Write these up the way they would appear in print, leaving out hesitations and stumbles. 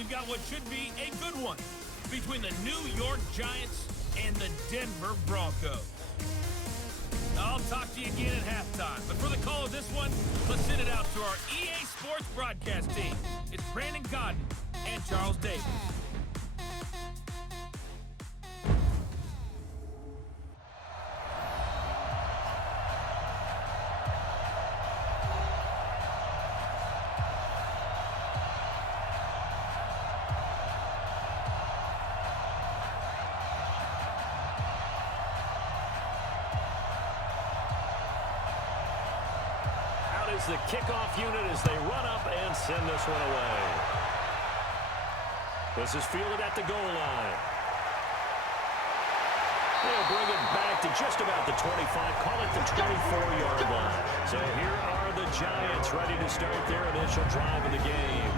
we've got what should be a good one between the New York Giants and the Denver Broncos. I'll talk to you again at halftime. But for the call of this one, let's send it out to our EA Sports broadcast team. It's Brandon Godden and Charles Davis. The kickoff unit as they run up and send this one away. This is fielded at the goal line. They'll bring it back to just about the 25, call it the 24-yard line. So here are the Giants ready to start their initial drive of the game.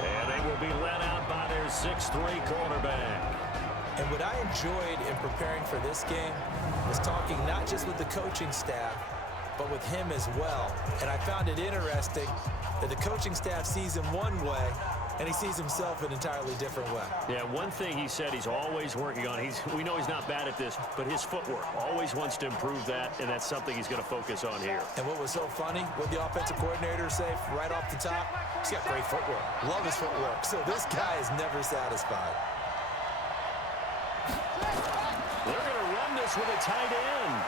And they will be led out by their 6'3 quarterback. And what I enjoyed in preparing for this game was talking not just with the coaching staff, but with him as well. And I found it interesting that the coaching staff sees him one way, and he sees himself an entirely different way. Yeah, one thing he said he's always working on, we know he's not bad at this, but his footwork, always wants to improve that, and that's something he's going to focus on here. And what was so funny, what the offensive coordinator say right off the top, he's got great footwork. Love his footwork. So this guy is never satisfied. They're going to run this with a tight end.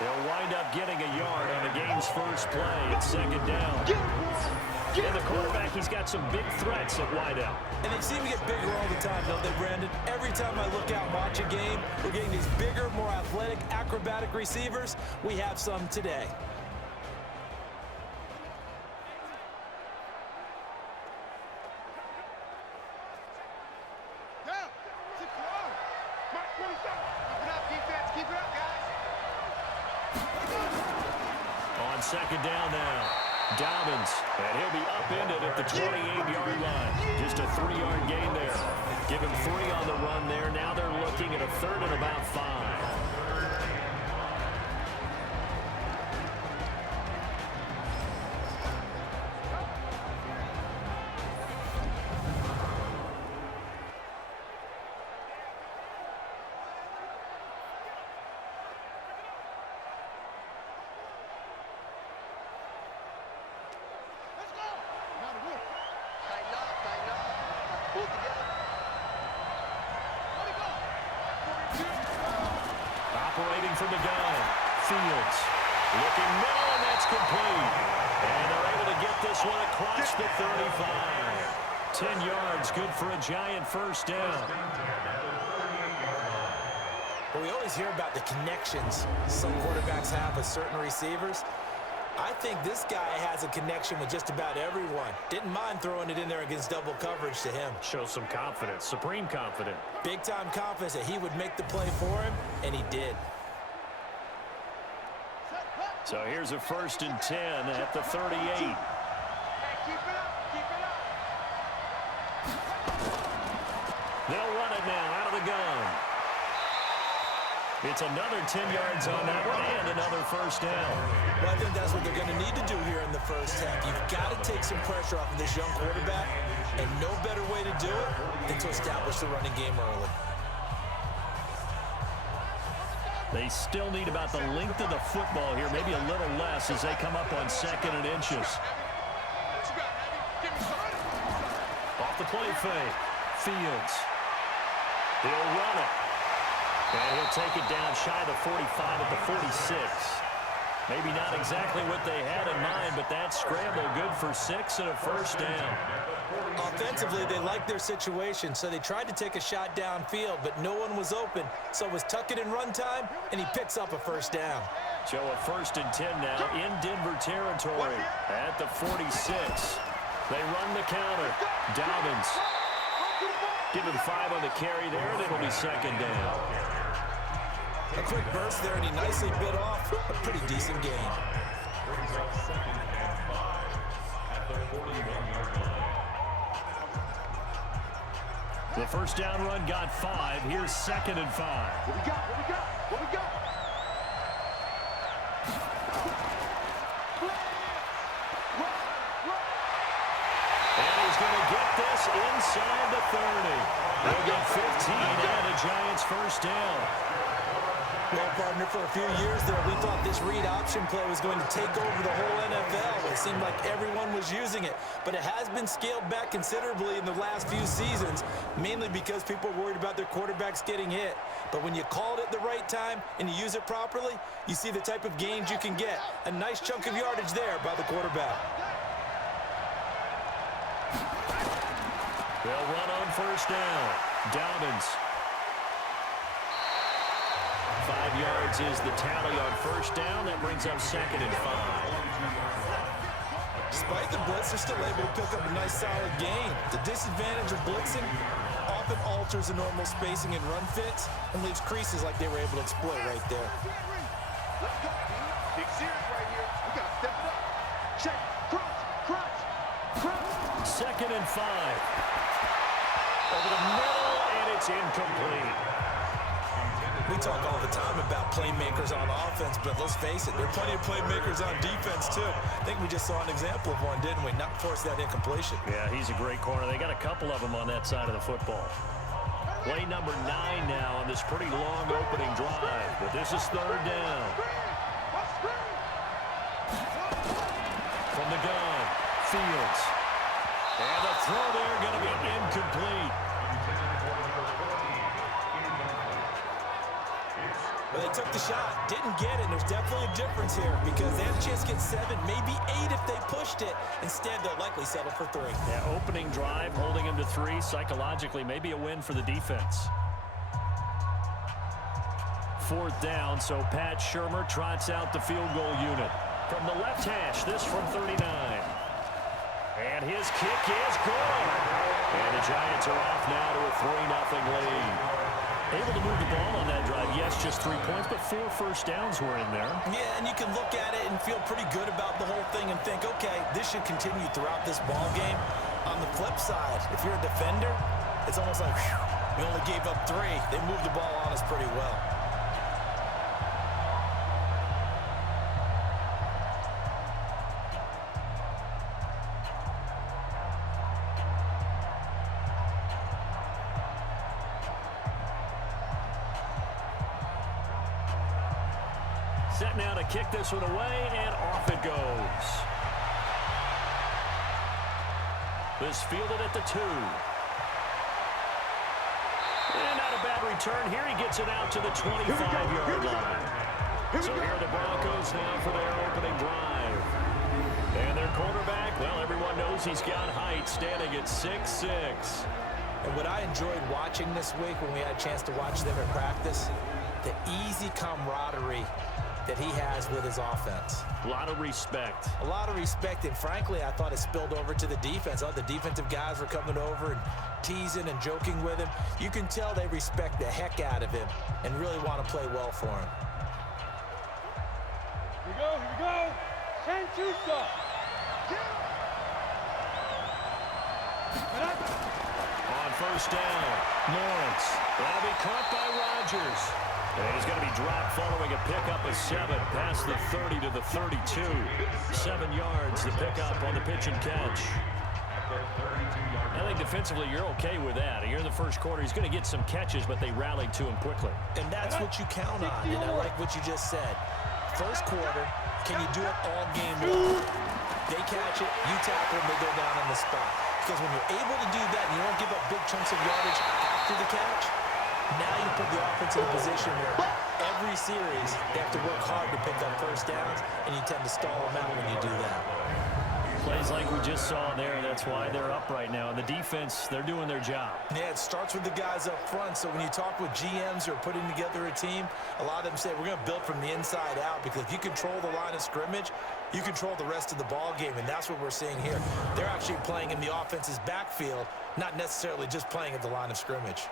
They'll wind up getting a yard on the game's first play. It's second down. And the quarterback, he's got some big threats at wideout. And they seem to get bigger all the time, don't they, Brandon? Every time I look out and watch a game, we're getting these bigger, more athletic, acrobatic receivers. We have some today. Second down now. Dobbins, and he'll be upended at the 28-yard line. Just a 3-yard gain there. Give him 3 on the run there. Now they're looking at a third and about 5. Operating from the gun, Fields. Looking middle, and that's complete. And they're able to get this one across the 35. 10 yards, good for a Giant first down. Well, we always hear about the connections some quarterbacks have with certain receivers. I think this guy has a connection with just about everyone. Didn't mind throwing it in there against double coverage to him. Shows some confidence, supreme confidence. Big-time confidence that he would make the play for him, and he did. So here's a 1st and 10 at the 38. They'll run it now out of the gun. It's another 10 yards on that one and another first down. Well, I think that's what they're going to need to do here in the first half. You've got to take some pressure off of this young quarterback, and no better way to do it than to establish the running game early. They still need about the length of the football here, maybe a little less as they come up on 2nd and inches. Off the play fake, Fields. He'll run it. And he'll take it down shy of the 45 at the 46. Maybe not exactly what they had in mind, but that scramble good for 6 and a first down. Offensively, they liked their situation, so they tried to take a shot downfield, but no one was open. So it was tuck it in run time, and he picks up a first down. So a 1st and 10 now in Denver territory at the 46. They run the counter. Dobbins. Give him 5 on the carry there, and it'll be 2nd down. A quick burst there, and he nicely bit off a pretty decent gain. The first down run got 5. Here's 2nd and 5. What we got? What we got? What we got? going to get this inside the 30. They'll get 15 and a Giants first down. Well, partner, for a few years there, we thought this read option play was going to take over the whole NFL. It seemed like everyone was using it, but it has been scaled back considerably in the last few seasons, mainly because people are worried about their quarterbacks getting hit. But when you call it at the right time and you use it properly, you see the type of gains you can get. A nice chunk of yardage there by the quarterback. They'll run on first down. Dobbins. 5 yards is the tally on first down. That brings up 2nd and 5. Despite the blitz, they're still able to pick up a nice solid gain. The disadvantage of blitzing often alters the normal spacing and run fits and leaves creases like they were able to exploit right there. Let's go. Big series right here. We got to step it up. Check. Crunch. 2nd and 5. Over the middle, and it's incomplete. We talk all the time about playmakers on offense, but let's face it, there are plenty of playmakers on defense, too. I think we just saw an example of one, didn't we? Not force that incompletion. Yeah, he's a great corner. They got a couple of them on that side of the football. Play number 9 now on this pretty long opening drive, but this is 3rd down. From the gun, Fields. And the throw there going to be incomplete. Well, they took the shot, didn't get it. There's definitely a difference here because they had a chance to get 7, maybe 8 if they pushed it. Instead, they'll likely settle for 3. Yeah, opening drive, holding him to 3. Psychologically, maybe a win for the defense. 4th down, so Pat Shurmur trots out the field goal unit. From the left hash, this from 39. And his kick is good. And the Giants are off now to a 3-0 lead. Able to move the ball on that drive. Yes, just 3 points, but 4 first downs were in there. Yeah, and you can look at it and feel pretty good about the whole thing and think, okay, this should continue throughout this ball game. On the flip side, if you're a defender, it's almost like, whew, we only gave up 3. They moved the ball on us pretty well. Set now to kick this one away, and off it goes. This fielded at the 2. And not a bad return here. He gets it out to the 25-yard line. So here are the Broncos now for their opening drive. And their quarterback, well, everyone knows he's got height, standing at 6'6". And what I enjoyed watching this week when we had a chance to watch them at practice, the easy camaraderie that he has with his offense. A lot of respect. A lot of respect, and frankly, I thought it spilled over to the defense. All the defensive guys were coming over and teasing and joking with him. You can tell they respect the heck out of him and really want to play well for him. Here we go. Sanchusa. On first down, Lawrence. That'll be caught by Rodgers. And he's going to be dropped following a pickup of 7 past the 30 to the 32. 7 yards, the pickup on the pitch and catch. I think defensively you're okay with that. Here in the first quarter, he's going to get some catches, but they rallied to him quickly. And that's what you count on, and I like what you just said. First quarter, can you do it all game long? They catch it, you tackle them, they go down on the spot. Because when you're able to do that and you don't give up big chunks of yardage after the catch, now you put the offense in a position where every series they have to work hard to pick up first downs, and you tend to stall them out when you do that. Plays like we just saw there, that's why they're up right now. And the defense, they're doing their job. Yeah, it starts with the guys up front. So when you talk with GMs who are putting together a team, a lot of them say we're going to build from the inside out, because if you control the line of scrimmage, you control the rest of the ball game, and that's what we're seeing here. They're actually playing in the offense's backfield, not necessarily just playing at the line of scrimmage.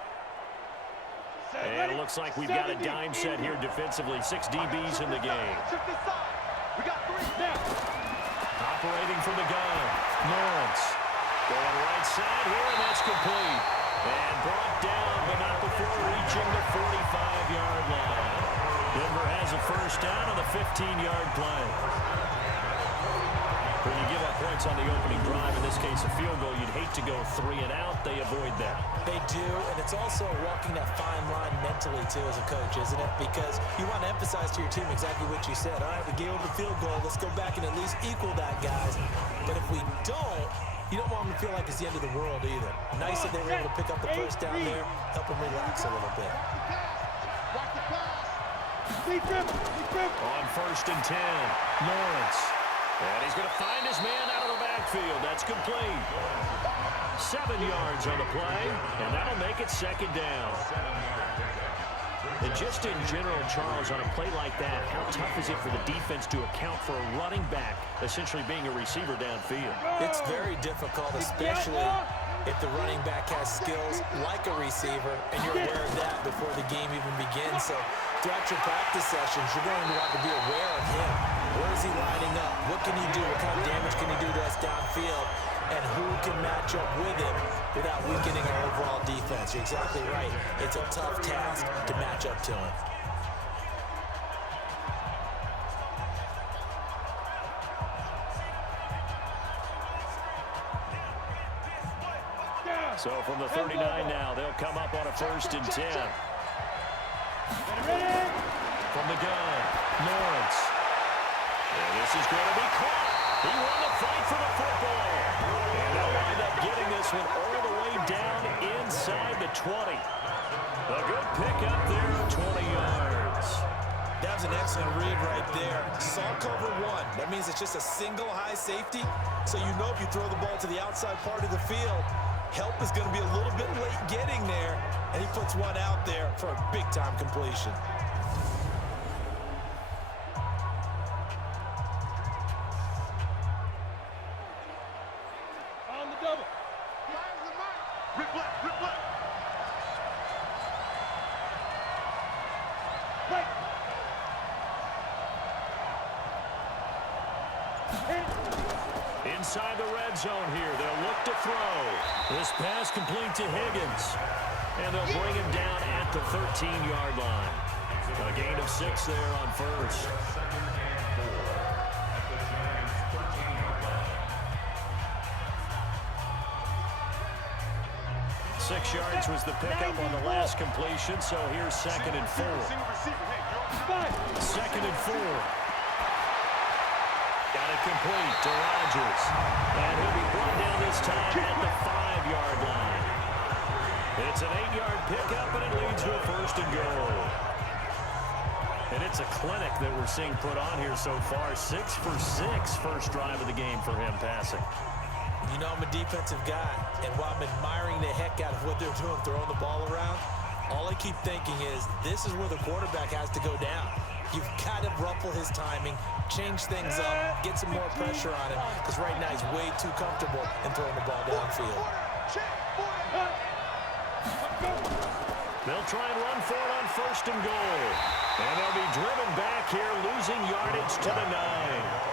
And it looks like we've got a dime set here defensively. 6 DBs in the game. We got 3 now. Operating from the gun, Lawrence. Going right side here, and that's complete. And brought down, but not before reaching the 45-yard line. Denver has a first down on the 15-yard play. When you give up points on the opening drive, in this case a field goal, you'd hate to go 3 and out. They avoid that. They do, and it's also walking that fine line mentally, too, as a coach, isn't it? Because you want to emphasize to your team exactly what you said. All right, we gave up the field goal. Let's go back and at least equal that, guys. But if we don't, you don't want them to feel like it's the end of the world either. Nice that they were able to pick up the first down there, help them relax a little bit. On 1st and 10, Lawrence. And he's going to find his man out of the backfield. That's complete. 7 yards on the play, and that'll make it 2nd down. And just in general, Charles, on a play like that, how tough is it for the defense to account for a running back essentially being a receiver downfield? It's very difficult, especially if the running back has skills like a receiver, and you're aware of that before the game even begins. So throughout your practice sessions, you're going to want to be aware of him. Where is he lining up? What can he do? What kind of damage can he do to us downfield? And who can match up with him without weakening our overall defense? You're exactly right. It's a tough task to match up to him. So from the 39 now, they'll come up on a 1st and 10. From the gun, Lawrence. And this is going to be caught. He won the fight for the football. And they'll wind up getting this one all the way down inside the 20. A good pick up there, 20 yards. That was an excellent read right there. Saw cover 1. That means it's just a single high safety. So you know if you throw the ball to the outside part of the field, help is going to be a little bit late getting there. And he puts one out there for a big-time completion. Inside the red zone here, they'll look to throw. This pass complete to Higgins. And they'll bring him down at the 13-yard line. A gain of 6 there on 1st. Six yards was the pickup on the last completion, so here's 2nd and 4. 2nd and 4. Got it complete to Rodgers. And he'll be brought down this time at the 5-yard line. It's an 8-yard pickup, and it leads to a 1st and goal. And it's a clinic that we're seeing put on here so far. 6 for 6 first drive of the game for him passing. You know I'm a defensive guy, and while I'm admiring the heck out of what they're doing, throwing the ball around, all I keep thinking is this is where the quarterback has to go down. You've got to ruffle his timing, change things up, get some more pressure on him, because right now he's way too comfortable in throwing the ball downfield. They'll try and run for it on 1st and goal. And they'll be driven back here, losing yardage to the 9.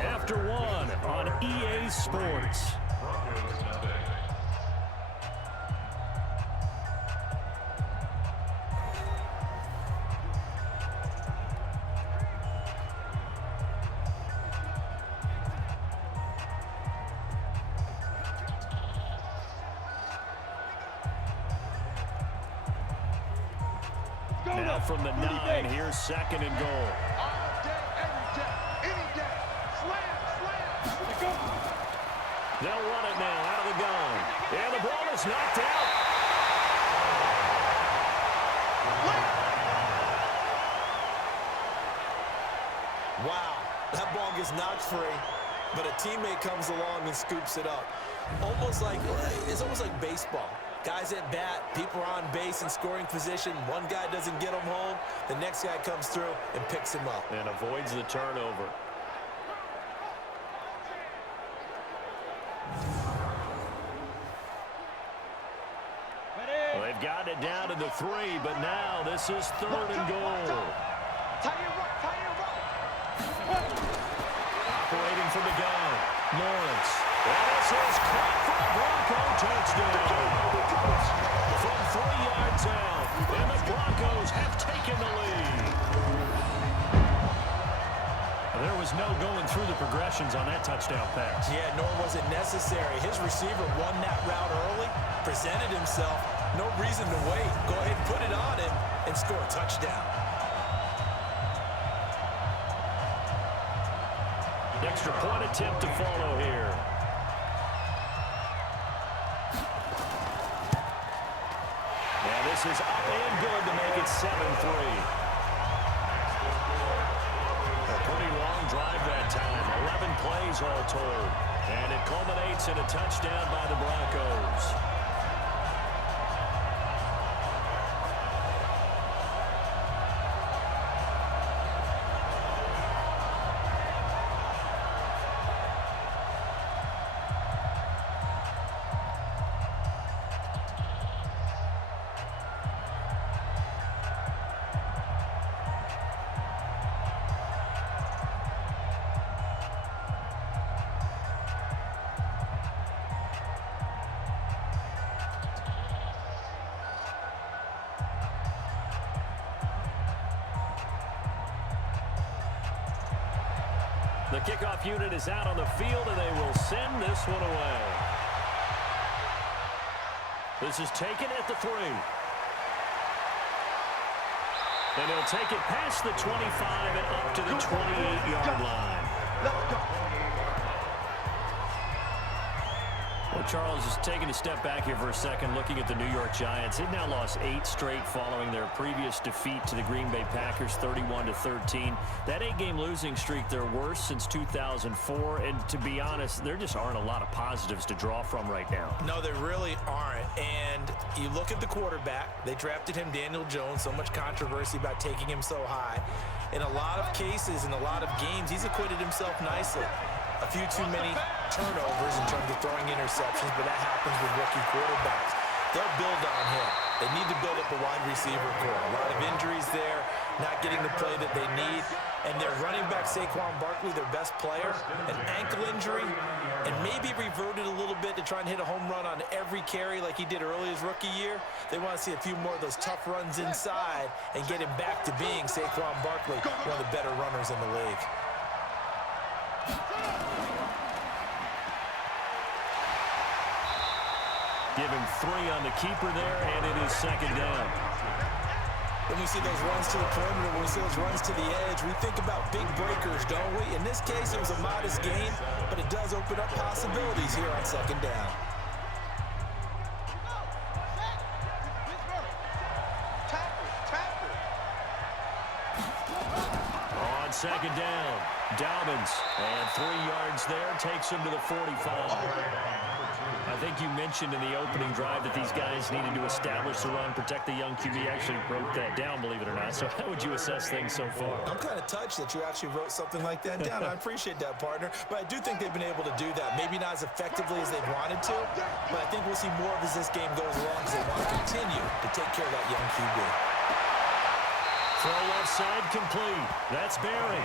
After 1 on EA Sports. Now from the 9, here's 2nd and goal. They'll run it now out of the gun. And the ball is knocked out. Wow, that ball gets knocked free, but a teammate comes along and scoops it up. It's almost like baseball. Guys at bat, people are on base in scoring position. One guy doesn't get him home. The next guy comes through and picks him up. And avoids the turnover. Well, they've got it down to open the three, but now this is third and goal. Operating from the gun, Lawrence. And this is caught for a Bronco touchdown. From 3 yards out, and the Broncos have taken the lead. There was no going through the progressions on that touchdown pass. Yeah, nor was it necessary. His receiver won that route early, presented himself. No reason to wait. Go ahead and put it on him and score a touchdown. Extra point attempt to follow here. And this is up and good to make it 7-3. A pretty long drive that time. 11 plays all told. And it culminates in a touchdown by the Broncos. The kickoff unit is out on the field, and they will send this one away. This is taken at the 3. And he'll take it past the 25 and up to the 28-yard line. Let's go. Well, Charles is taking a step back here for a second, looking at the New York Giants. They've now lost 8 straight following their previous defeat to the Green Bay Packers, 31-13. That 8-game losing streak, their worst since 2004. And to be honest, there just aren't a lot of positives to draw from right now. No, there really aren't. And you look at the quarterback. They drafted him, Daniel Jones. So much controversy about taking him so high. In a lot of cases, in a lot of games, he's acquitted himself nicely. A few too many turnovers in terms of throwing interceptions, but that happens with rookie quarterbacks. They'll build on him. They need to build up a wide receiver core. A lot of injuries there, not getting the play that they need. And their running back, Saquon Barkley, their best player, an ankle injury, and maybe reverted a little bit to try and hit a home run on every carry like he did early his rookie year. They want to see a few more of those tough runs inside and get him back to being Saquon Barkley, one of the better runners in the league. Give him 3 on the keeper there, and it is second down. When we see those runs to the perimeter, when we see those runs to the edge, we think about big breakers, don't we? In this case, it was a modest gain, but it does open up possibilities here on second down. On second down, Dobbins, and 3 yards there, takes him to the 45. I think you mentioned in the opening drive that these guys needed to establish the run, protect the young QB. Actually wrote that down, believe it or not. So how would you assess things so far? I'm kind of touched that you actually wrote something like that down. I appreciate that, partner. But I do think they've been able to do that. Maybe not as effectively as they wanted to, but I think we'll see more of as this game goes along because they want to continue to take care of that young QB. Throw left side complete. That's Barry.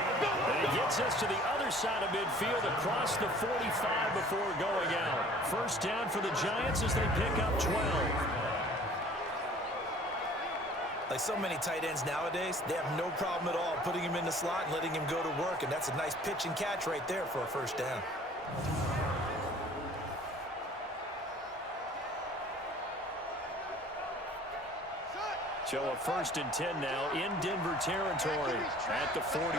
And he gets us to the other side of midfield across the 45 before going out. First down for the Giants as they pick up 12. Like so many tight ends nowadays, they have no problem at all putting him in the slot and letting him go to work, and that's a nice pitch and catch right there for a first down. So a 1st and 10 now in Denver territory at the 43.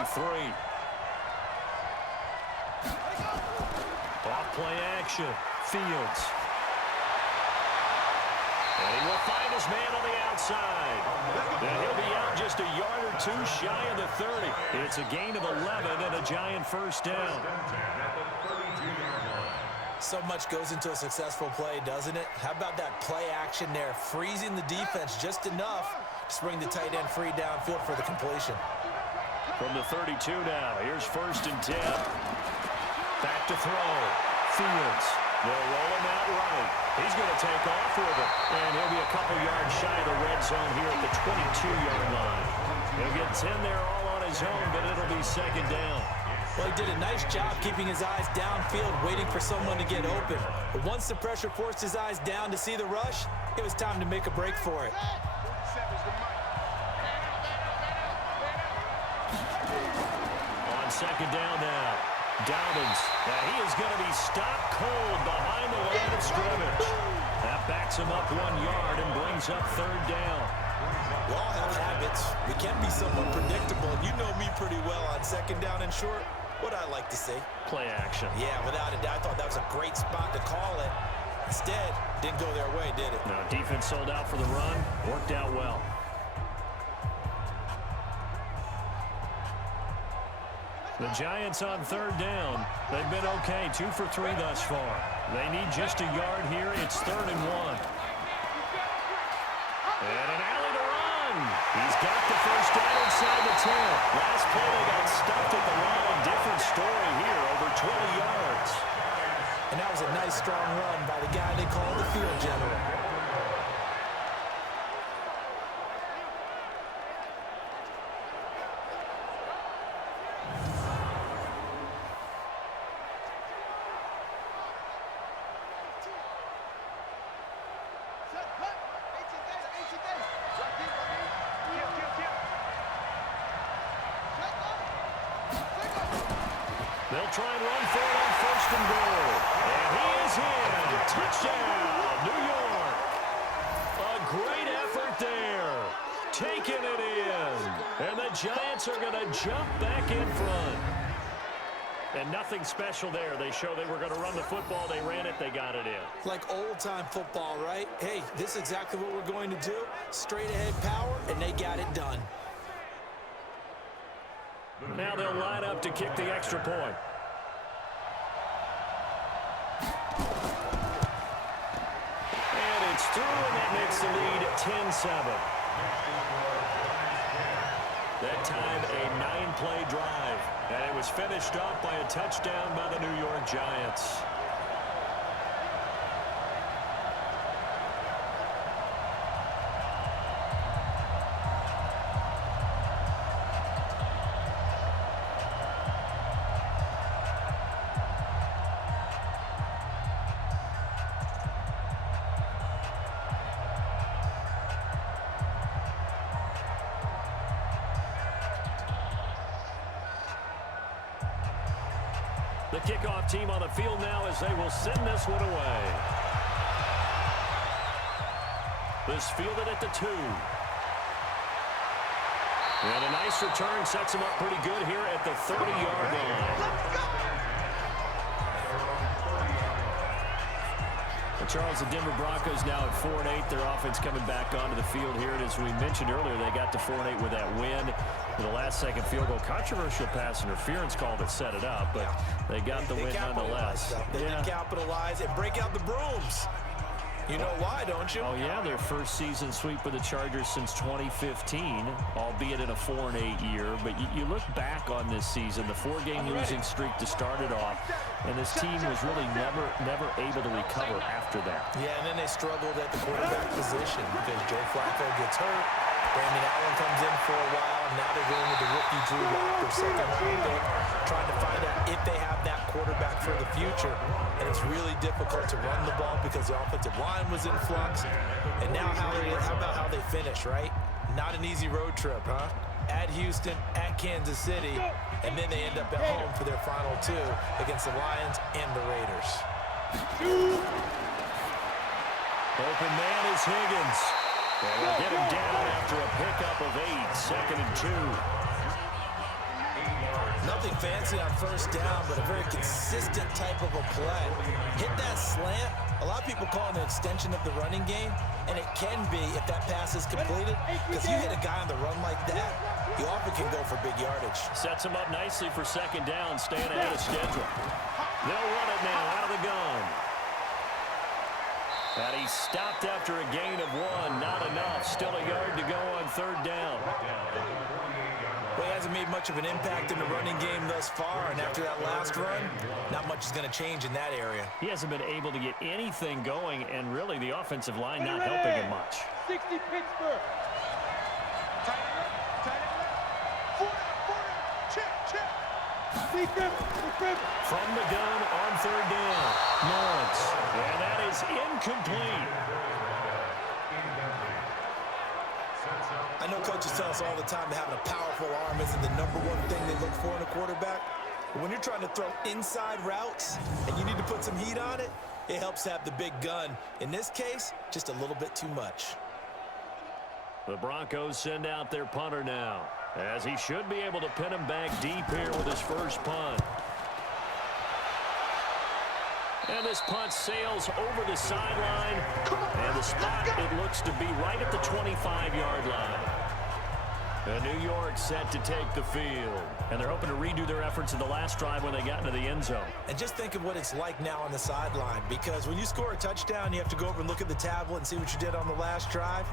Off play action. Fields. And he will find his man on the outside. And he'll be out just a yard or 2 shy of the 30. It's a gain of 11 and a Giant first down. So much goes into a successful play, doesn't it? How about that play action there, freezing the defense just enough to bring the tight end free downfield for the completion. From the 32 now, here's 1st and 10. Back to throw. Fields. They'll roll him out right. He's going to take off with it. And he'll be a couple yards shy of the red zone here at the 22-yard line. He'll get 10 there all on his own, but it'll be second down. Well, he did a nice job keeping his eyes downfield, waiting for someone to get open. But once the pressure forced his eyes down to see the rush, it was time to make a break for it. On second down now, Dobbins. Now he is going to be stopped cold behind the line of scrimmage. That backs him up 1 yard and brings up third down. We all have habits. We can be somewhat predictable. You know me pretty well on second down and short. What I like to say. Play action. Yeah, without a doubt. I thought that was a great spot to call it. Instead, didn't go their way, did it? No, defense sold out for the run. Worked out well. The Giants on third down. They've been okay. 2 for 3 thus far. They need just a yard here. It's 3rd and 1. And an alley to run. He's got the first down inside the 10. Last play they got stuffed at the line. Different story here, over 20 yards. And that was a nice, strong run by the guy they call the field general. They'll try and run for it on 1st and goal. And he is in. Touchdown, New York. A great effort there. Taking it in. And the Giants are going to jump back in front. And nothing special there. They show they were going to run the football. They ran it. They got it in. Like old-time football, right? Hey, this is exactly what we're going to do. Straight-ahead power, and they got it done. Now they'll line up to kick the extra point. And it's through, and that makes the lead 10-7. That time, a 9-play drive. And it was finished off by a touchdown by the New York Giants. The kickoff team on the field now as they will send this one away. This fielded at the 2. And a nice return sets him up pretty good here at the 30-yard line. Well, Charles, the Denver Broncos now at 4-8. Their offense coming back onto the field here. And as we mentioned earlier, they got to 4-8 with that win. With a last-second field goal. Controversial pass interference call that set it up, but they got the win nonetheless. They did capitalize and break out the brooms. You know why, don't you? Oh, yeah, their first season sweep with the Chargers since 2015, albeit in a 4-8 year. But you look back on this season, the 4-game losing streak to start it off, and this team was really never able to recover after that. Yeah, and then they struggled at the quarterback position because Joe Flacco gets hurt. Brandon Allen comes in for a while. Now they're going with the rookie Drew Lock, their second-round pick, trying to find out if they have that quarterback for the future. And it's really difficult to run the ball because the offensive line was in flux. And now how about how they finish, right? Not an easy road trip, huh? At Houston, at Kansas City, and then they end up at home for their final 2 against the Lions and the Raiders. Open man is Higgins. And we'll get him down after a pickup of 8, 2nd and 2. Nothing fancy on first down, but a very consistent type of a play. Hit that slant. A lot of people call it an extension of the running game, and it can be if that pass is completed, because you hit a guy on the run like that, you often can go for big yardage. Sets him up nicely for second down, staying ahead of schedule. They'll run it now out of the gun. And he stopped after a gain of 1. Not enough. Still a yard to go on third down. Well, he hasn't hasn't made much of an impact in the running game thus far, and after that last run, not much is going to change in that area. He hasn't been able to get anything going, and really the offensive line not helping him much. 60 Pittsburgh. Tight end, tight end. 40, check. From the gun on third down, Lawrence, and that is incomplete. I know coaches tell us all the time that having a powerful arm isn't the #1 thing they look for in a quarterback. But when you're trying to throw inside routes and you need to put some heat on it, it helps to have the big gun. In this case, just a little bit too much. The Broncos send out their punter now, as he should be able to pin him back deep here with his first punt. And this punt sails over the sideline, and the spot, it looks to be right at the 25-yard line. And New York set to take the field, and they're hoping to redo their efforts in the last drive when they got into the end zone. And just think of what it's like now on the sideline, because when you score a touchdown, you have to go over and look at the tablet and see what you did on the last drive.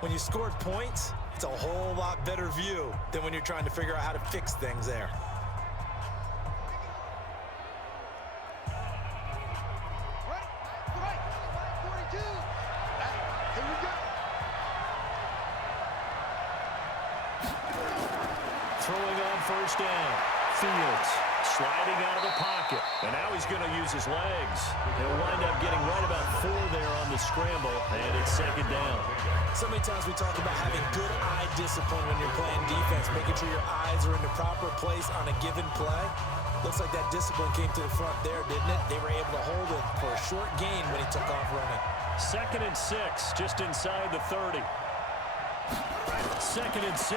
When you scored points, it's a whole lot better view than when you're trying to figure out how to fix things there. Throwing on first down. Fields sliding out of the pocket. And now he's going to use his legs. He'll wind up getting right about 4 there on the scramble. And it's second down. So many times we talk about having good eye discipline when you're playing defense, making sure your eyes are in the proper place on a given play. Looks like that discipline came to the front there, didn't it? They were able to hold it for a short gain when he took off running. 2nd and 6, just inside the 30. 2nd and 6.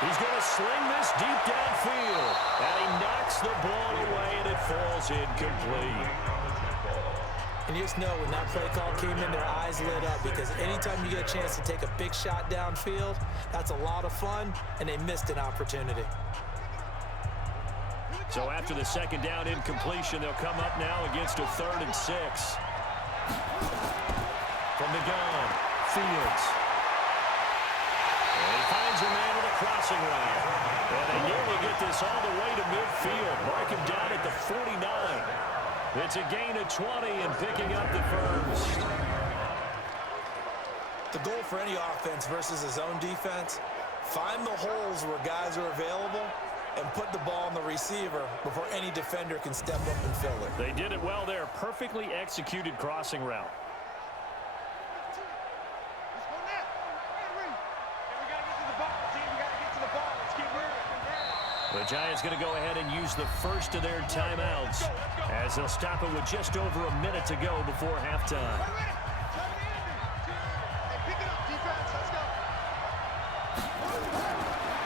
He's going to sling this deep downfield, and he knocks the ball away, and it falls incomplete. And you just know when that play call came in, their eyes lit up, because anytime you get a chance to take a big shot downfield, that's a lot of fun, and they missed an opportunity. So after the second down incompletion, they'll come up now against a 3rd and 6. From the gun, Fields. And he finds a man with a crossing route. And they nearly get this all the way to midfield. Mark him down at the 49. It's a gain of 20 and picking up the first. The goal for any offense versus his own defense, find the holes where guys are available and put the ball on the receiver before any defender can step up and fill it. They did it well there. Perfectly executed crossing route. The Giants going to go ahead and use the first of their timeouts as they'll stop it with just over a minute to go before halftime.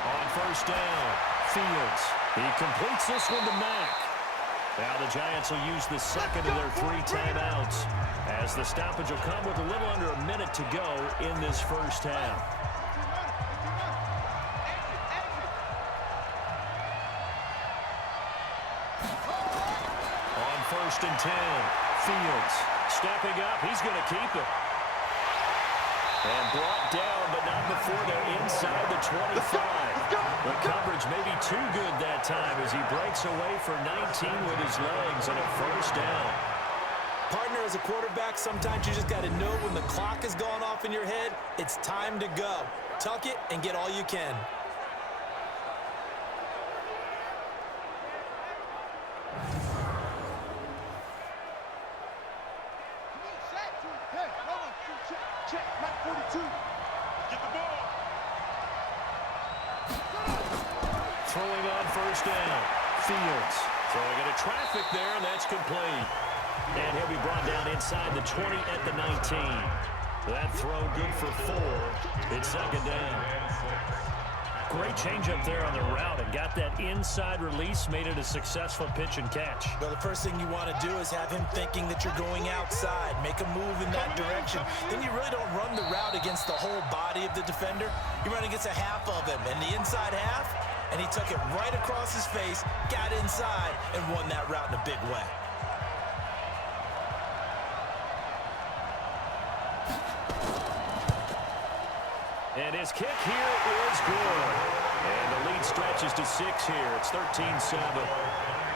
On first down, Fields. He completes this one to Mack. Now the Giants will use the second of their 3 timeouts as the stoppage will come with a little under a minute to go in this first half. First and 10. Fields stepping up. He's going to keep it. And brought down, but not before they're inside the 25. The coverage may be too good that time as he breaks away for 19 with his legs and a first down. Partner, as a quarterback, sometimes you just got to know when the clock has gone off in your head, it's time to go. Tuck it and get all you can. Throwing on first down. Fields throwing into traffic there, and that's complete. And he'll be brought down inside the 20 at the 19. That throw good for 4. It's second down. Great change up there on the route and got that inside release, made it a successful pitch and catch. Well, the first thing you want to do is have him thinking that you're going outside, make a move in that direction. Then you really don't run the route against the whole body of the defender. You run against a half of him, and the inside half, and he took it right across his face, got inside, and won that route in a big way. And his kick here is good. And the lead stretches to 6 here. It's 13-7.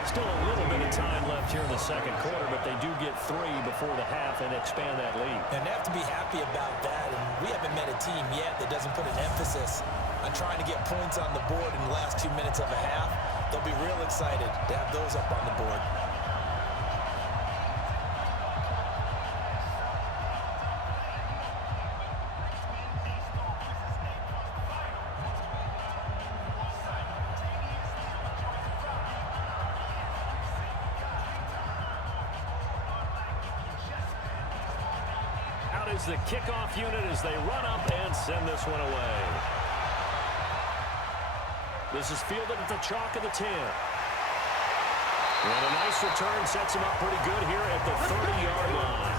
Still a little bit of time left here in the second quarter, but they do get 3 before the half and expand that lead. And they have to be happy about that. And we haven't met a team yet that doesn't put an emphasis on trying to get points on the board in the last 2 minutes of a half. They'll be real excited to have those up on the board. Out is the kickoff unit as they run up and send this one away. This is fielded at the chalk of the 10. And a nice return sets him up pretty good here at the 30-yard line.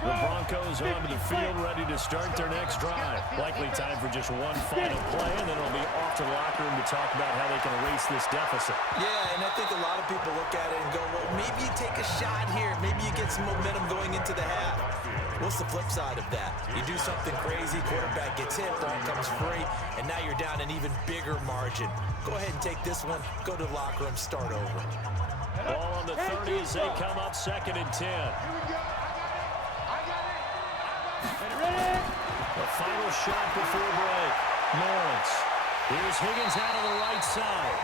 The Broncos onto the field, ready to start their next drive. Likely time for just one final play, and then it'll be off to the locker room to talk about how they can erase this deficit. Yeah, and I think a lot of people look at it and go, well, maybe you take a shot here. Maybe you get some momentum going into the half. What's the flip side of that? You do something crazy, quarterback gets hit, ball comes free, and now you're down an even bigger margin. Go ahead and take this one, go to the locker room, start over. Ball on the 30 as they come up 2nd and 10. The final shot before break. Lawrence. Here's Higgins out on the right side.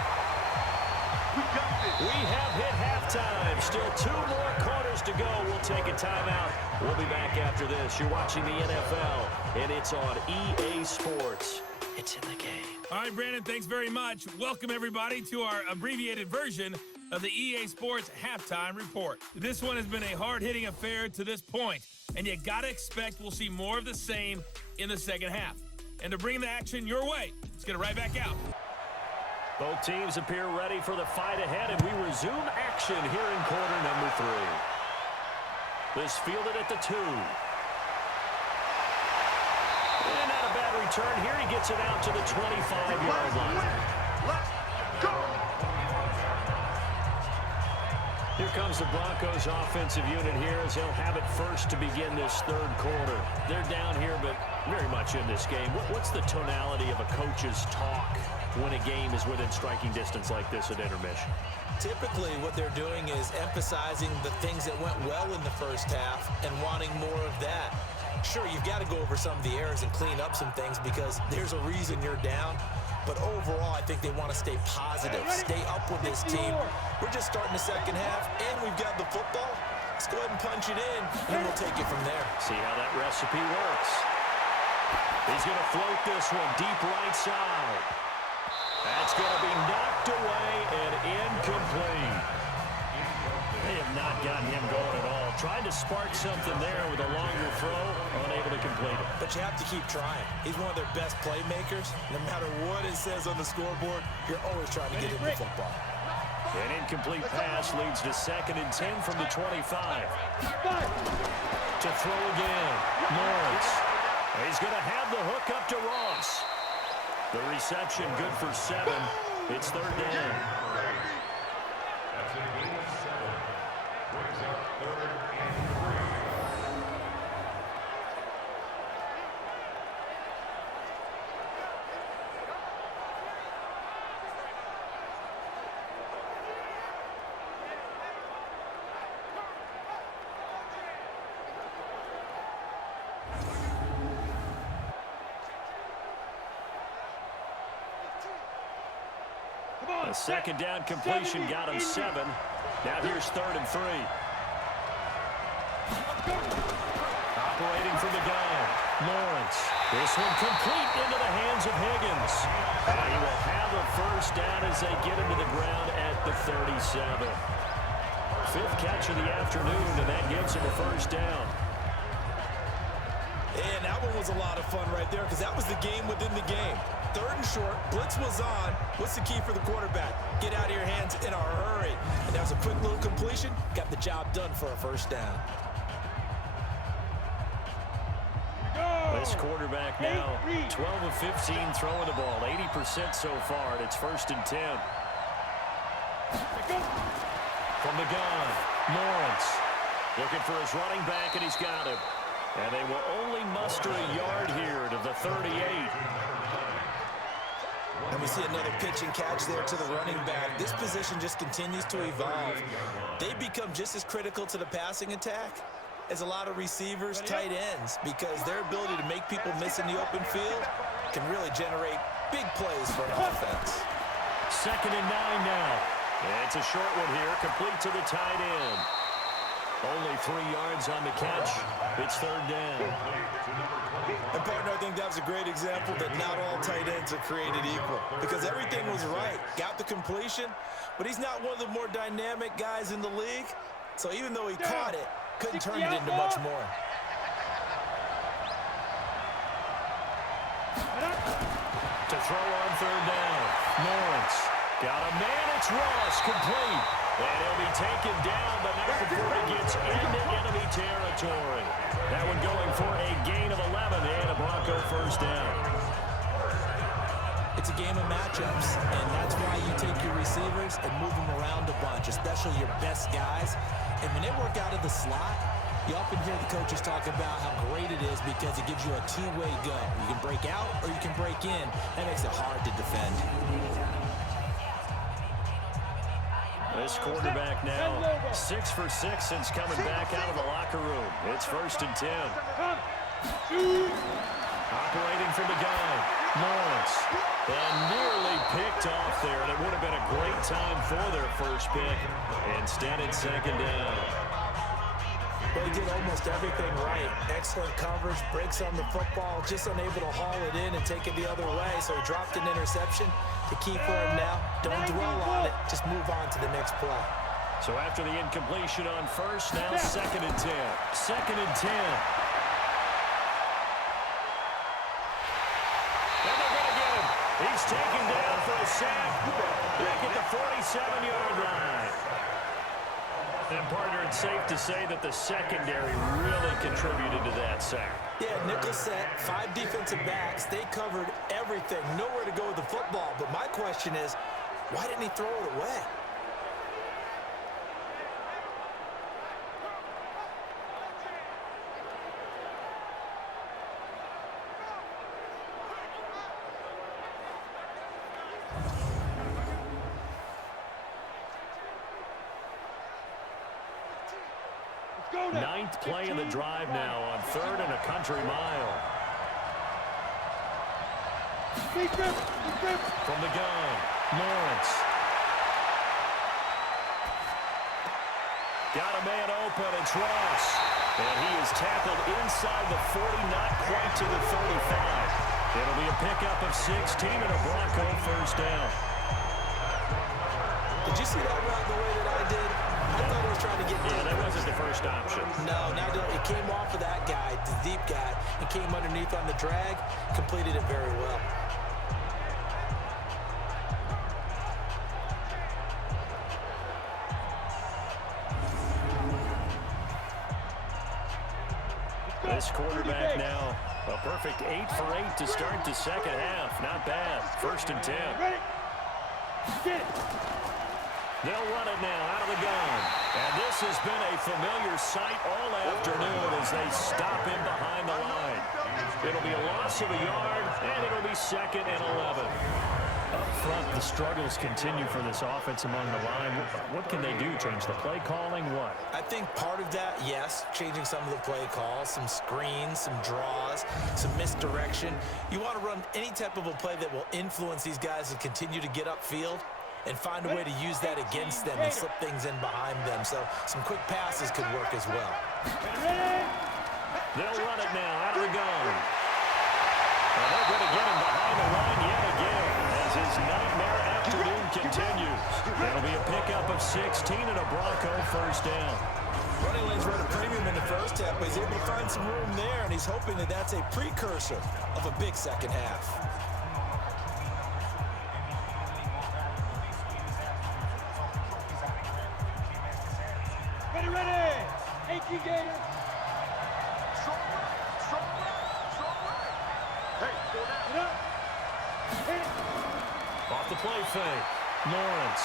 We have hit halftime. Still 2 more quarters to go. We'll take a timeout. We'll be back after this. You're watching the NFL, and it's on EA Sports. It's in the game. All right, Brandon, thanks very much. Welcome, everybody, to our abbreviated version of the EA Sports Halftime Report. This one has been a hard-hitting affair to this point, and you got to expect we'll see more of the same in the second half. And to bring the action your way, let's get it right back out. Both teams appear ready for the fight ahead, and we resume action here in quarter number 3. This fielded at the 2. And not a bad return here. He gets it out to the 25-yard line. Let's go! Here comes the Broncos offensive unit here as they'll have it first to begin this third quarter. They're down here, but very much in this game. What's the tonality of a coach's talk when a game is within striking distance like this at intermission? Typically, what they're doing is emphasizing the things that went well in the first half and wanting more of that. Sure, you've got to go over some of the errors and clean up some things because there's a reason you're down. But overall, I think they want to stay positive, stay up with this team. We're just starting the second half, and we've got the football. Let's go ahead and punch it in, and then we'll take it from there. See how that recipe works. He's going to float this one deep right side. That's going to be knocked away and incomplete. They have not gotten him going at all. Tried to spark something there with a longer throw, unable to complete it. But you have to keep trying. He's one of their best playmakers. No matter what it says on the scoreboard, you're always trying to get him the football. An incomplete pass leads to 2nd and 10 from the 25. To throw again. Lawrence. He's going to have the hook up to Ross. The reception good for 7. It's 3rd down. A 2nd down completion got him 7. Now here's 3rd and 3. Operating from the gun. Lawrence. This one complete into the hands of Higgins. And he will have a first down as they get him to the ground at the 37. 5th catch of the afternoon, and that gives him a first down. And that one was a lot of fun right there because that was the game within the game. 3rd and short, blitz was on. What's the key for the quarterback? Get out of your hands in a hurry. And that was a quick little completion. Got the job done for a first down. This quarterback now 12 of 15 throwing the ball, 80% so far, and it's 1st and 10. From the gun, Lawrence looking for his running back, and he's got him. And they will only muster a yard here to the 38. And we see another pitch and catch there to the running back. This position just continues to evolve. They become just as critical to the passing attack as a lot of receivers, tight ends, because their ability to make people miss in the open field can really generate big plays for an offense. 2nd and 9 now. It's a short one here, complete to the tight end. Only 3 yards on the catch. It's 3rd down. And, partner, I think that was a great example that not all tight ends are created equal, because everything was right. Got the completion, but he's not one of the more dynamic guys in the league. So even though he caught it, couldn't turn it into much more. To throw on 3rd down. Lawrence got a man. It's Ross, complete. And he'll be taken down, but not before he gets into enemy territory. That one going for a gain of 11 and a Bronco 1st down. It's a game of matchups, and that's why you take your receivers and move them around a bunch, especially your best guys. And when they work out of the slot, you often hear the coaches talk about how great it is because it gives you a two-way go. You can break out or you can break in. That makes it hard to defend. This quarterback now 6 for 6 since coming back out of the locker room. It's 1st and 10. Operating from the gun, Lawrence. And nearly picked off there, and it would have been a great time for their first pick. Instead, it's 2nd down. Well, he did almost everything right. Excellent coverage, breaks on the football, just unable to haul it in and take it the other way. So he dropped an interception. The key for him now, don't dwell on it. Just move on to the next play. So after the incompletion on 1st, now 2nd and 10. 2nd and 10. And they're going to get him. He's taken down for a sack. Back at the 47-yard line. And, partner, it's safe to say that the secondary really contributed to that sack. Yeah, nickel set, 5 defensive backs. They covered everything. Nowhere to go with the football. But my question is, why didn't he throw it away? Ninth play of the drive now on 3rd and a country mile. From the gun, Lawrence. Got a man open, it's Ross. And he is tackled inside the 40, not quite to the 35. It'll be a pickup of 16 and a Bronco 1st down. Did you see that route the way that I did? I thought he was trying to get deep. Yeah, that wasn't the first option. No, it came off of that guy, the deep guy, and came underneath on the drag, completed it very well. This quarterback now, a perfect 8 for 8 to start the second half. Not bad. 1st and 10. They'll run it now out of the gun. And this has been a familiar sight all afternoon as they stop him behind the line. It'll be a loss of a yard, and it'll be 2nd and 11. Up front, the struggles continue for this offense among the line. What can they do? Change the play calling? What? I think part of that, yes, changing some of the play calls, some screens, some draws, some misdirection. You want to run any type of a play that will influence these guys to continue to get upfield and find a way to use that against them and slip things in behind them. So some quick passes could work as well. They'll run it now out of the gun. And they're going to get him behind the line yet again as his nightmare afternoon continues. It'll be a pickup of 16 and a Bronco 1st down. Running lanes run a premium in the first half, but he's able to find some room there, and he's hoping that that's a precursor of a big second half. Ready! 18 Gators! Off the play fake. Lawrence.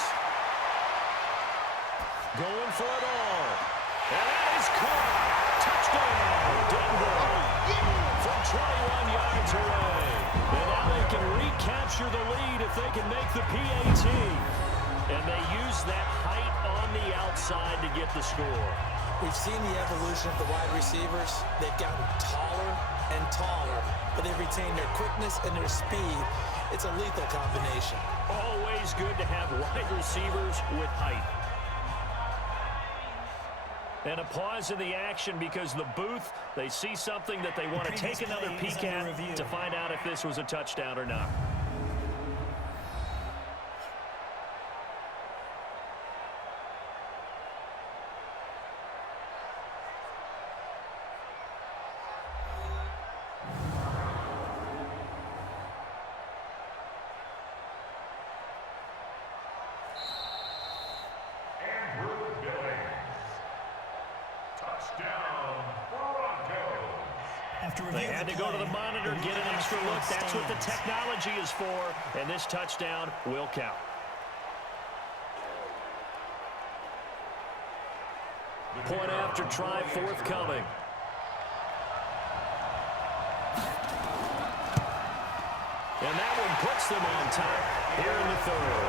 Going for it all. And that is caught. Touchdown, Denver. From 21 yards away. And now they can recapture the lead if they can make the PAT. And they use that height on the outside to get the score. We've seen the evolution of the wide receivers. They've gotten taller and taller, but they've retained their quickness and their speed. It's a lethal combination. Always good to have wide receivers with height. And a pause in the action because the booth, they see something that they want to take another peek at to find out if this was a touchdown or not. They had to go to the monitor, get an extra look. That's what the technology is for, and this touchdown will count. Point after try forthcoming. And that one puts them on top here in the third.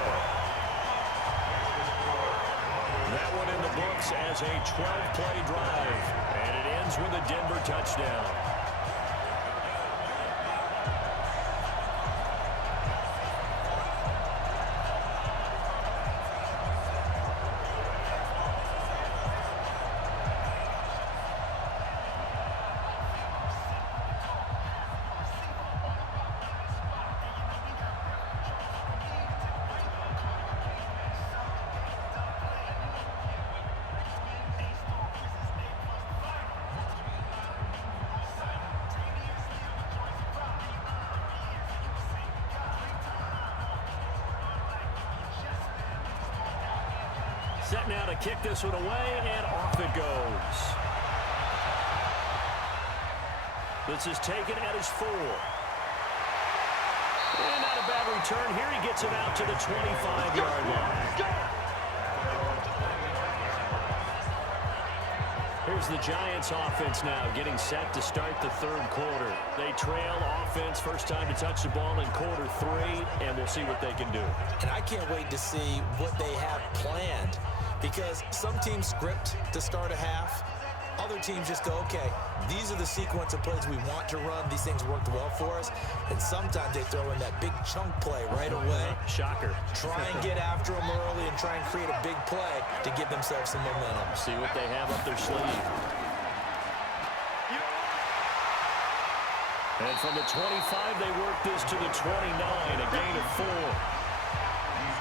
That one in the books as a 12-play drive, and it ends with a Denver touchdown. Set now to kick this one away, and off it goes. This is taken at his 4. And not a bad return here. He gets it out to the 25-yard line. Here's the Giants offense now getting set to start the third quarter. They trail offense, first time to touch the ball in quarter 3, and we'll see what they can do. And I can't wait to see what they have planned, because some teams script to start a half. Other teams just go, okay, these are the sequence of plays we want to run. These things worked well for us. And sometimes they throw in that big chunk play right away. Shocker. Try and get after them early and try and create a big play to give themselves some momentum. See what they have up their sleeve. And from the 25, they work this to the 29, a gain of 4.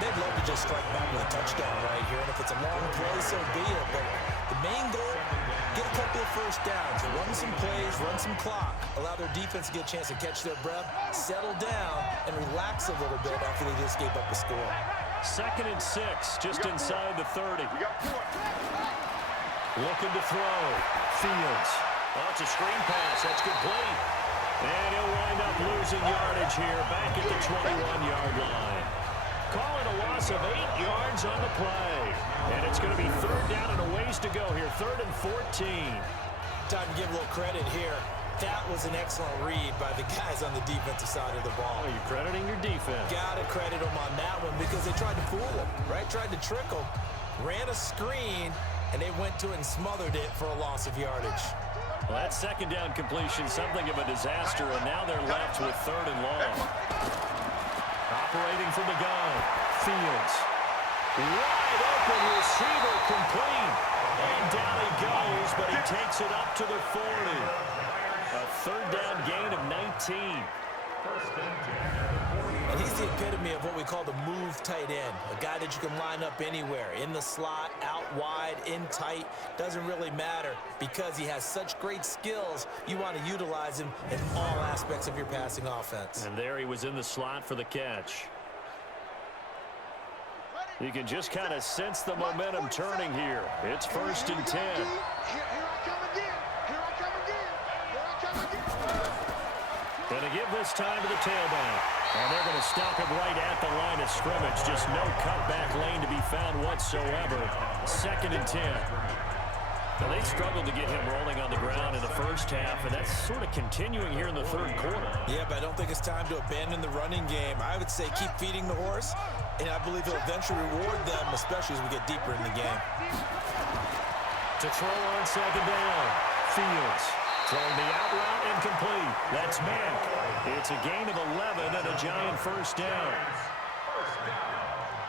They'd love to just strike back with a touchdown right here, and if it's a long play, so be it. But the main goal, get a couple of first downs, run some plays, run some clock, allow their defense to get a chance to catch their breath, settle down, and relax a little bit after they just gave up a score. 2nd and 6, just inside the 30. Looking to throw. Fields. Oh, it's a screen pass. That's complete. And he'll wind up losing yardage here back at the 21-yard line. Calling a loss of 8 yards on the play. And it's going to be 3rd down and a ways to go here. 3rd and 14. Time to give a little credit here. That was an excellent read by the guys on the defensive side of the ball. Oh, you're crediting your defense. Got to credit them on that one because they tried to fool them, right? Tried to trick them. Ran a screen, and they went to it and smothered it for a loss of yardage. Well, that 2nd down completion, something of a disaster, and now they're left with 3rd and long. Operating from the gun, Fields. Wide open receiver, complete. And down he goes, but he takes it up to the 40. A 3rd down gain of 19. And he's the epitome of what we call the move tight end. A guy that you can line up anywhere, in the slot, out wide, in tight. Doesn't really matter because he has such great skills. You want to utilize him in all aspects of your passing offense. And there he was in the slot for the catch. You can just kind of sense the momentum turning here. It's 1st and 10. Here I come again. Here I come again. Here I come again. And give this time to the tailback. And they're going to stop him right at the line of scrimmage. Just no cutback lane to be found whatsoever. 2nd and 10. Now, they struggled to get him rolling on the ground in the first half, and that's sort of continuing here in the 3rd quarter. Yeah, but I don't think it's time to abandon the running game. I would say keep feeding the horse, and I believe he'll eventually reward them, especially as we get deeper in the game. To throw on 2nd down. Fields throwing the out route incomplete. That's Mack. It's a gain of 11 and a giant 1st down.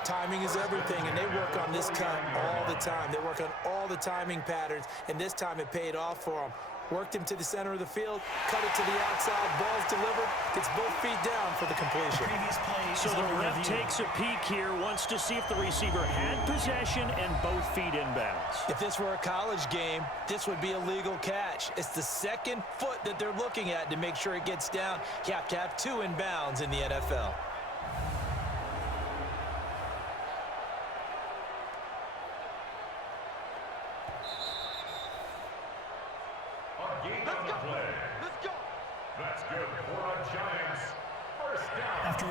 Timing is everything, and they work on this cut all the time. They work on all the timing patterns, and this time it paid off for them. Worked him to the center of the field, cut it to the outside, ball's delivered, gets both feet down for the completion. So the ref takes a peek here, wants to see if the receiver had possession and both feet inbounds. If this were a college game, this would be a legal catch. It's the 2nd foot that they're looking at to make sure it gets down. You have to have 2 inbounds in the NFL.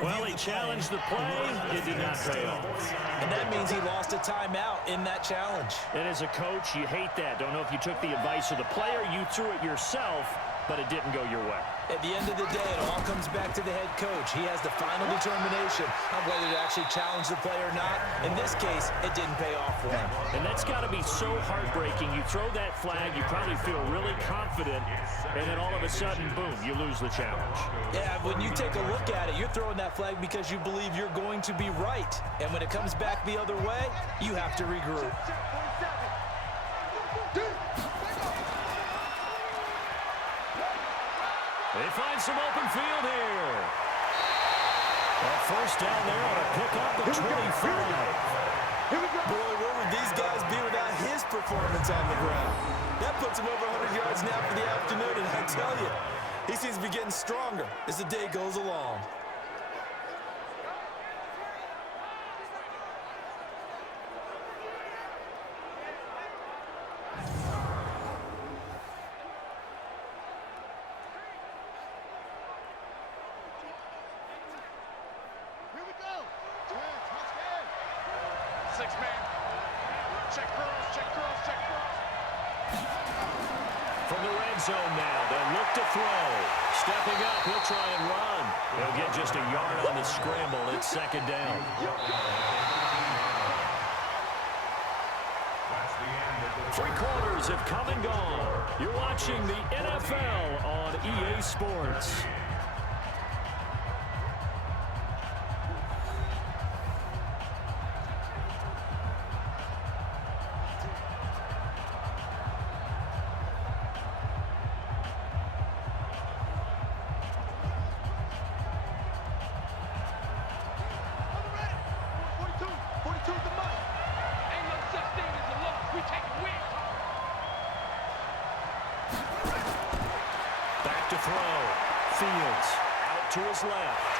Well, he challenged the play. It did not pay off. And that means he lost a timeout in that challenge. And as a coach, you hate that. Don't know if you took the advice of the player, you threw it yourself, but it didn't go your way. At the end of the day, it all comes back to the head coach. He has the final determination on whether to actually challenge the play or not. In this case, it didn't pay off for him. And that's got to be so heartbreaking. You throw that flag, you probably feel really confident, and then all of a sudden, boom, you lose the challenge. Yeah, when you take a look at it, you're throwing that flag because you believe you're going to be right. And when it comes back the other way, you have to regroup. They find some open field here. Well, 1st down there on a pickup at 25. Boy, where would these guys be without his performance on the ground? That puts him over 100 yards now for the afternoon, and I tell you, he seems to be getting stronger as the day goes along. From the red zone now, they'll look to throw. Stepping up, he'll try and run. He'll get just a yard on the scramble. It's 2nd down. Three quarters have come and gone. You're watching the NFL on EA Sports. Fields out to his left.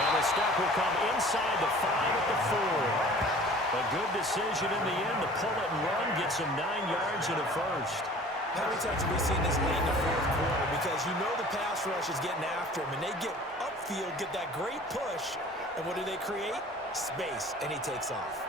And the step will come inside the 5 at the 4. A good decision in the end to pull it and run, get some 9 yards and a 1st. How many times have we seen this late in the 4th quarter? Because you know the pass rush is getting after him, and they get upfield, get that great push, and what do they create? Space, and he takes off.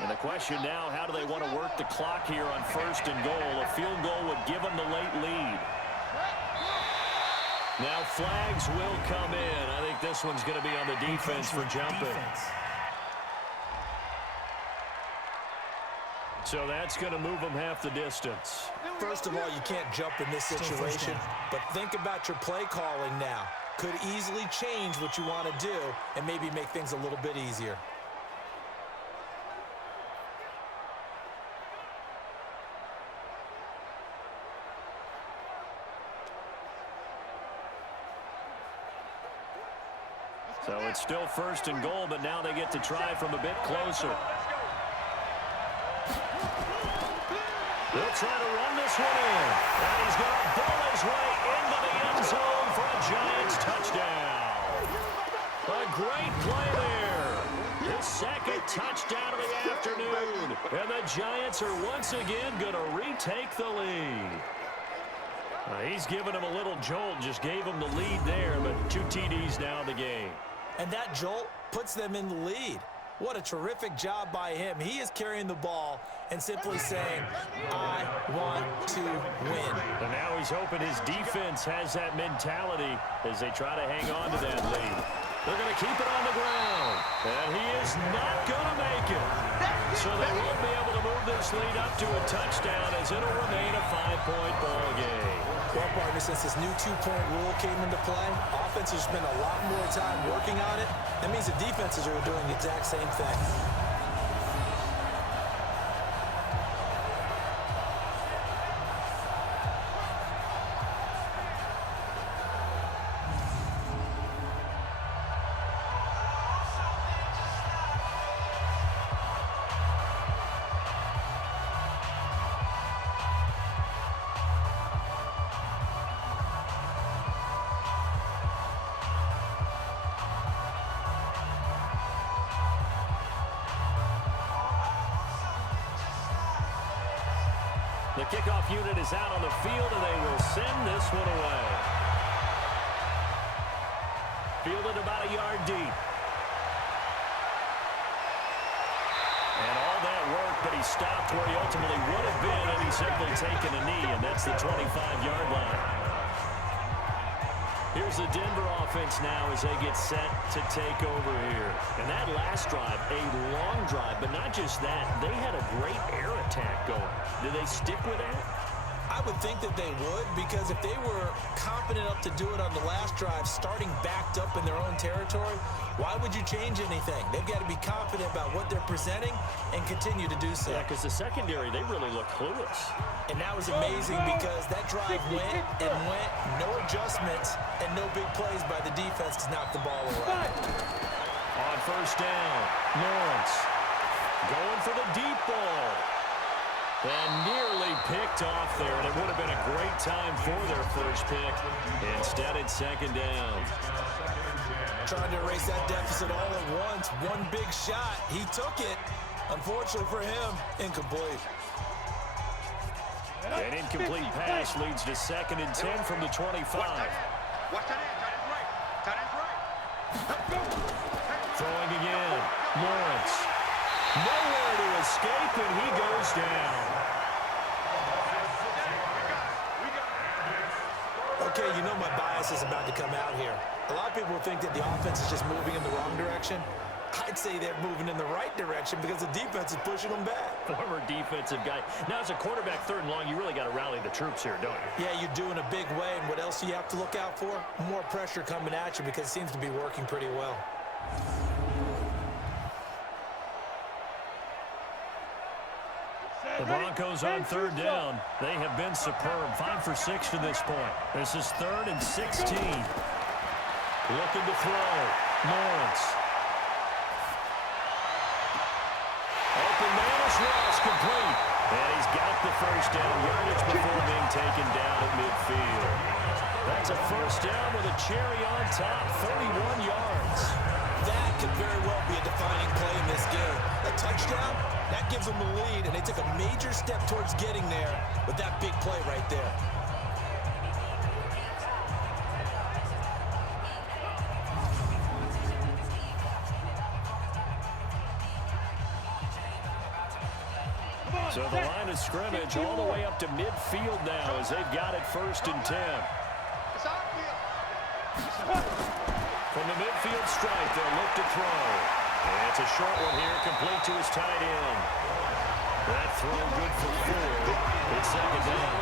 And the question now, how do they want to work the clock here on 1st and goal? A field goal would give them the late lead. Now flags will come in. I think this one's going to be on the defense for jumping. So that's going to move them half the distance. First of all, you can't jump in this situation, but think about your play calling now. Could easily change what you want to do and maybe make things a little bit easier. So it's still 1st and goal, but now they get to try from a bit closer. They'll try to run this one in. And he's going to bull his way into the end zone for a Giants touchdown. A great play there. His second touchdown of the afternoon. And the Giants are once again going to retake the lead. He's given him a little jolt, just gave him the lead there, but 2 TDs now in the game. And that jolt puts them in the lead. What a terrific job by him. He is carrying the ball and simply saying, I want to win. And now he's hoping his defense has that mentality as they try to hang on to that lead. They're going to keep it on the ground. And he is not going to make it. So they won't be able to move this lead up to a touchdown as it'll remain a 5-point ball game. Well, partner, since this new 2-point rule came into play, offenses spend a lot more time working on it. That means the defenses are doing the exact same thing. The kickoff unit is out on the field, and they will send this one away. Fielded about a yard deep. And all that work, but he stopped where he ultimately would have been had he simply taken a knee, and that's the 25-yard line. Here's the Denver offense now as they get set to take over here. And that last drive, a long drive, but not just that. They had a great air attack going. Did they stick with that? I would think that they would, because if they were confident enough to do it on the last drive, starting backed up in their own territory, why would you change anything? They've got to be confident about what they're presenting and continue to do so. Yeah, because the secondary, they really look clueless. And that was amazing because that drive went and went, no adjustments, and no big plays by the defense to knock the ball away. On first down, Lawrence going for the deep ball. And nearly picked off there, and it would have been a great time for their first pick. Instead, it's second down. Trying to erase that deficit all at once. One big shot. He took it. Unfortunately for him, incomplete. An incomplete pass leads to 2nd and 10 from the 25. Watch that end. Tight end right. Throwing again. Lawrence. Nowhere to escape, and he goes down. Okay, you know my bias is about to come out here. A lot of people think that the offense is just moving in the wrong direction. I'd say they're moving in the right direction because the defense is pushing them back. Former defensive guy. Now, as a quarterback, 3rd and long, you really got to rally the troops here, don't you? Yeah, you're doing a big way, and what else do you have to look out for? More pressure coming at you because it seems to be working pretty well. The Broncos on 3rd down. They have been superb. 5 for 6 to this point. This is 3rd and 16. Looking to throw. Lawrence. Open man is Ross, complete. And he's got the first down yardage before being taken down at midfield. That's a first down with a cherry on top, 31 yards. That could very well be a defining play in this game. A touchdown, that gives them the lead, and they took a major step towards getting there with that big play right there. So the line of scrimmage all the way up to midfield now as they've got it 1st and 10. From the midfield stripe, they'll look to throw. And it's a short one here, complete to his tight end. That throw good for 4. It's 2nd down.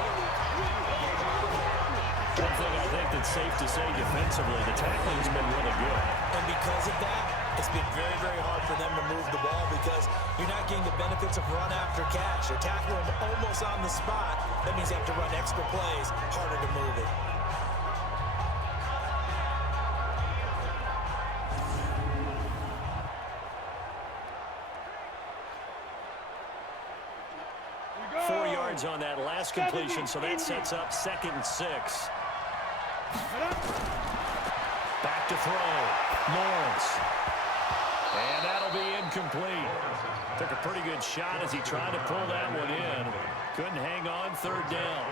One thing I think that's safe to say defensively, the tackling's been really good. And because of that, it's been very, very hard for them to move the ball because you're not getting the benefits of run after catch. You're tackling them almost on the spot. That means you have to run extra plays, harder to move it. On that last completion, so that sets up 2nd and 6. Back to throw. Lawrence. And that'll be incomplete. Took a pretty good shot as he tried to pull that one in. Couldn't hang on third down.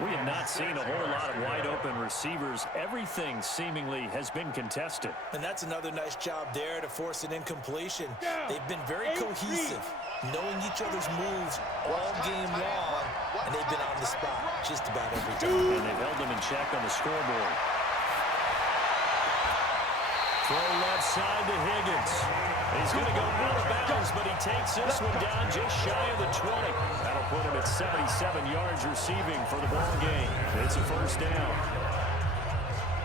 We have not seen a whole lot of wide-open receivers. Everything seemingly has been contested. And that's another nice job there to force an incompletion. They've been very cohesive, knowing each other's moves all game long, and they've been on the spot just about every time. And they've held them in check on the scoreboard. Throw left side to Higgins. He's going to go out of bounds, but he takes this one down just shy of the 20. That'll put him at 77 yards receiving for the ball game. It's a first down.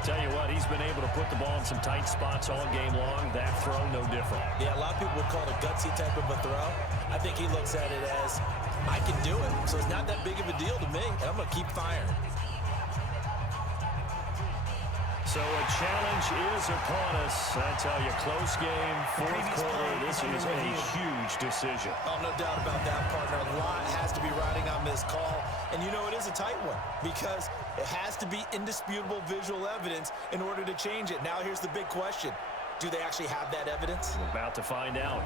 Tell you what, he's been able to put the ball in some tight spots all game long. That throw, no different. Yeah, a lot of people would call it a gutsy type of a throw. I think he looks at it as, I can do it, so it's not that big of a deal to me, and I'm going to keep firing. So a challenge is upon us. I tell you, close game, fourth quarter. This is a huge decision. Oh, no doubt about that, partner. A lot has to be riding on this call. And you know it is a tight one because it has to be indisputable visual evidence in order to change it. Now here's the big question. Do they actually have that evidence? We're about to find out.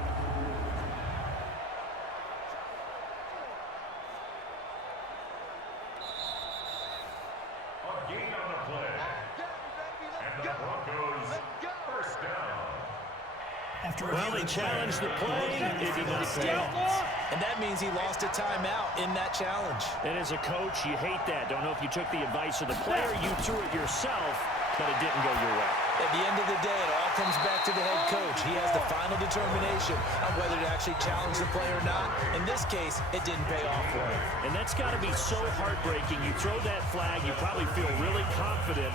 Well, he challenged the play. It did not pay off. And that means he lost a timeout in that challenge. And as a coach, you hate that. Don't know if you took the advice of the player. You threw it yourself, but it didn't go your way. At the end of the day, it all comes back to the head coach. He has the final determination on whether to actually challenge the play or not. In this case, it didn't pay off for him. And that's got to be so heartbreaking. You throw that flag, you probably feel really confident,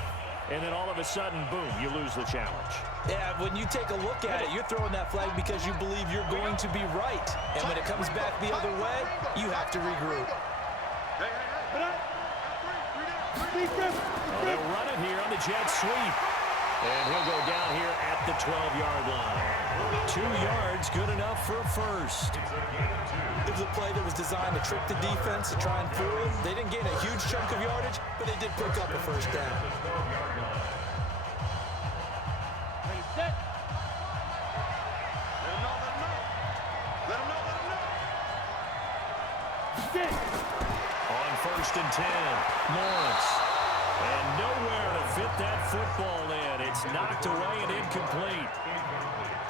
and then all of a sudden, boom, you lose the challenge. Yeah, when you take a look at it, you're throwing that flag because you believe you're going to be right. And when it comes back the other way, you have to regroup. They'll run it here on the jet sweep. And he'll go down here at the 12-yard line. 2 yards, good enough for a first. It was a play that was designed to trick the defense, to try and fool them. They didn't gain a huge chunk of yardage, but they did pick up a first down. On 1st and 10, Lawrence. And nowhere to fit that football in. It's knocked away and incomplete.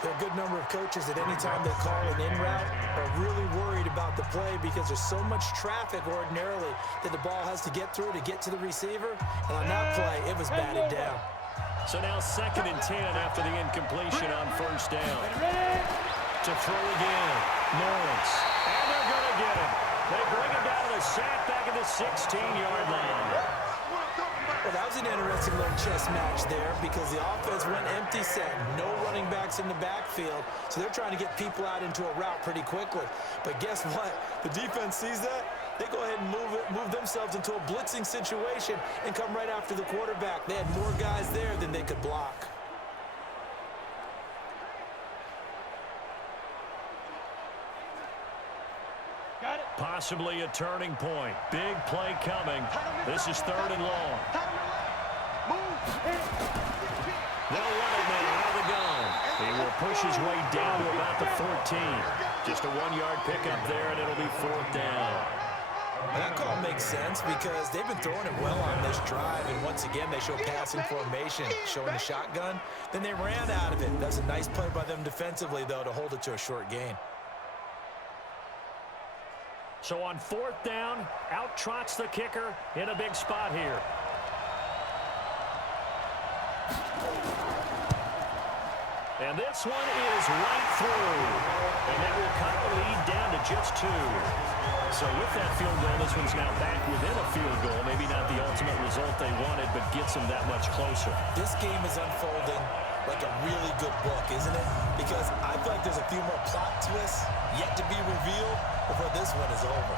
There are a good number of coaches that any time they call an in route are really worried about the play because there's so much traffic ordinarily that the ball has to get through to get to the receiver. And on that play, it was batted down. So now 2nd and 10 after the incompletion on 1st down. To throw again, Lawrence. And they're going to get him. They bring him down to the sack back at the 16-yard line. Well, that was an interesting little chess match there because the offense went empty set. No running backs in the backfield, so they're trying to get people out into a route pretty quickly. But guess what? The defense sees that. They go ahead and move themselves into a blitzing situation and come right after the quarterback. They had more guys there than they could block. Possibly a turning point. Big play coming. This is 3rd and long. They'll run it now out of the gun. He will push his way down to about the 14. Just a 1-yard pickup there, and it'll be 4th down. And that call makes sense because they've been throwing it well on this drive, and once again they show passing formation, showing the shotgun. Then they ran out of it. That's a nice play by them defensively, though, to hold it to a short gain. So on 4th down, out trots the kicker in a big spot here. And this one is right through. And that will cut the lead down to just 2. So with that field goal, this one's now back within a field goal. Maybe not the ultimate result they wanted, but gets them that much closer. This game is unfolding like a really good book, isn't it? Because I feel like there's a few more plot twists yet to be revealed before this one is over.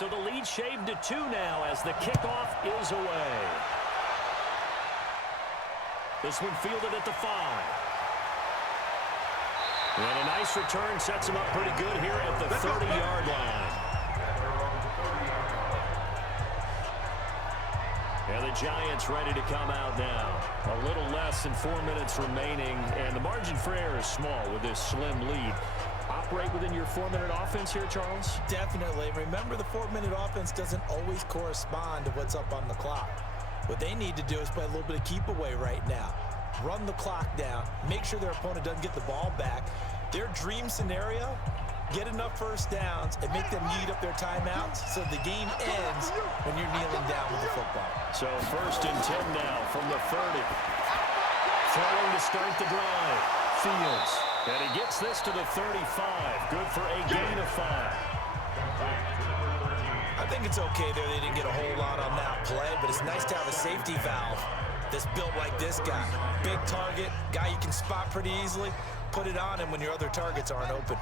So the lead shaved to 2 now as the kickoff is away. This one fielded at the 5. And a nice return sets him up pretty good here at the 30-yard line. And the Giants ready to come out now. A little less than 4 minutes remaining, and the margin for error is small with this slim lead. Operate within your 4-minute offense here, Charles? Definitely. Remember, the 4-minute offense doesn't always correspond to what's up on the clock. What they need to do is play a little bit of keep away right now. Run the clock down, make sure their opponent doesn't get the ball back. Their dream scenario, get enough first downs and make them eat up their timeouts so the game ends when you're kneeling down with the football. So 1st and 10 now from the 30. Throwing to start the drive. Fields. And he gets this to the 35. Good for a gain of 5. I think it's okay there. They didn't get a whole lot on that play, but it's nice to have a safety valve that's built like this guy. Big target, guy you can spot pretty easily. Put it on him when your other targets aren't open.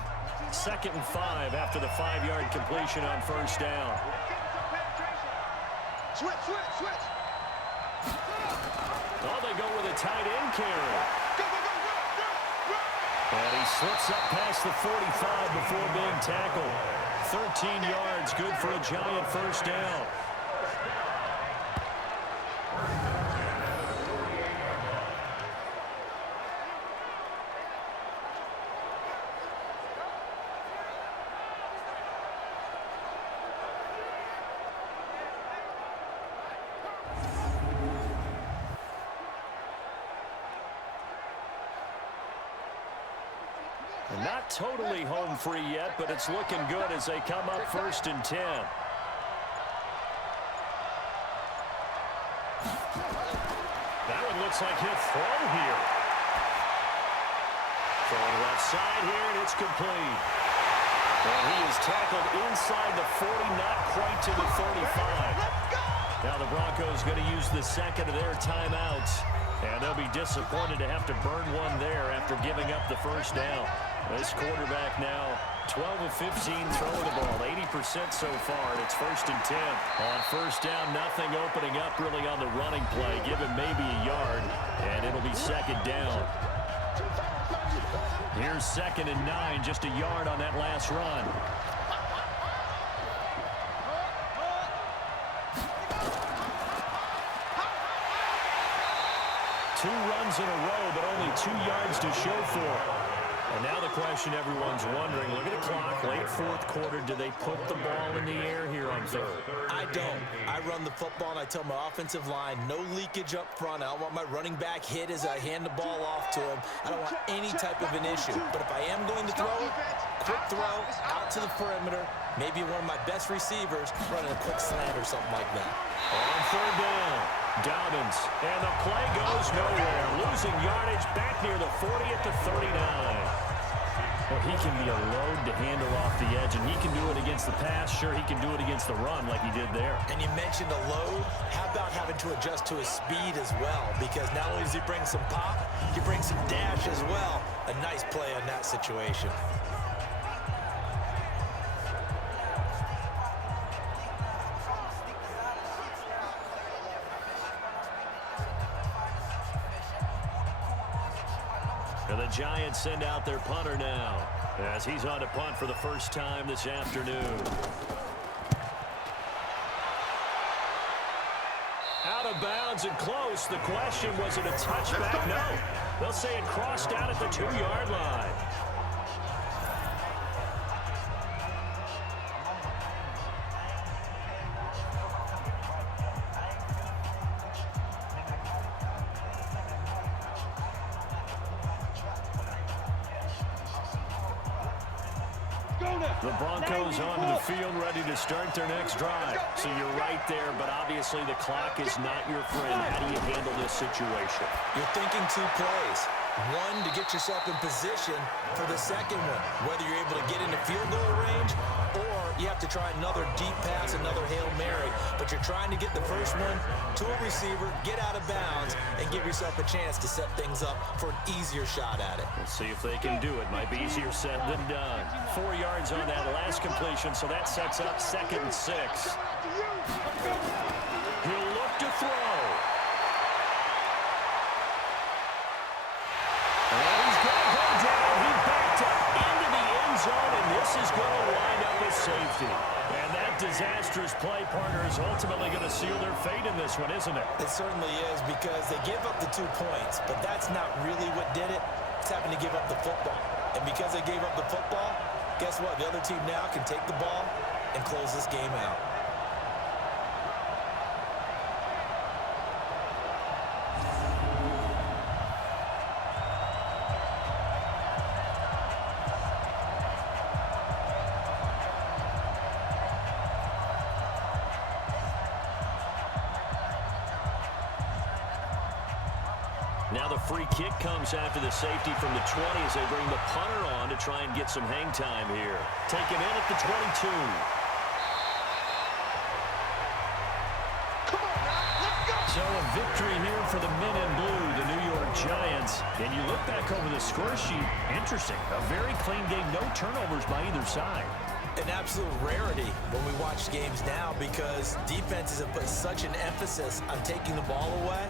2nd and 5 after the 5-yard completion on 1st down. Switch. Oh, they go with a tight end carry. And he slips up past the 45 before being tackled. 13 yards, good for a Giant 1st down. Not totally home free yet, but it's looking good as they come up 1st and 10. That one looks like he'll throw here. Throwing left side here, and it's complete. And he is tackled inside the 40, not quite to the 35. Now the Broncos going to use the 2nd of their timeouts. And they'll be disappointed to have to burn one there after giving up the 1st down. This quarterback now 12 of 15 throwing the ball, 80% so far, and it's 1st and 10. On 1st down, nothing opening up really on the running play. Give him maybe a yard, and it'll be 2nd down. Here's 2nd and 9, just a yard on that last run. Two runs in a row, but only 2 yards to show for it. And now the question everyone's wondering, look at the clock, late 4th quarter, do they put the ball in the air here on 3rd? I don't. I run the football, and I tell my offensive line, no leakage up front. I don't want my running back hit as I hand the ball off to him. I don't want any type of an issue. But if I am going to throw it, quick throw, out to the perimeter, maybe one of my best receivers running a quick slant or something like that. On 3rd down, Dobbins, and the play goes nowhere. Losing yardage back near the 40 at the 39. Well, he can be a load to handle off the edge, and he can do it against the pass. Sure, he can do it against the run like he did there. And you mentioned a load. How about having to adjust to his speed as well? Because not only does he bring some pop, he brings some dash as well. A nice play on that situation. And the Giants send out their punter now as he's on to punt for the first time this afternoon. Out of bounds and close. The question, was it a touchback? No. They'll say it crossed out at the 2-yard line. The Broncos onto the field ready to start their next drive. So you're right there, but obviously the clock is not your friend. How do you handle this situation? You're thinking 2 plays. one to get yourself in position for the second one, whether you're able to get into field goal range or you have to try another deep pass, another Hail Mary, but you're trying to get the first one to a receiver, get out of bounds, and give yourself a chance to set things up for an easier shot at it. We'll see if they can do it. Might be easier said than done. 4 yards on that last completion, so that sets up 2nd and 6. He'll look to throw. And he's going to go down. He backed up into the end zone, and this is going to wind up with safety. And that disastrous play, partner, is ultimately going to seal their fate in this one, isn't it? It certainly is, because they give up the 2 points, but that's not really what did it. It's having to give up the football. And because they gave up the football, guess what? The other team now can take the ball and close this game out. Now the free kick comes after the safety from the 20 as they bring the punter on to try and get some hang time here. Taken in at the 22. Come on now, let's go! So a victory here for the men in blue, the New York Giants. And you look back over the score sheet, interesting. A very clean game, no turnovers by either side. An absolute rarity when we watch games now, because defenses have put such an emphasis on taking the ball away.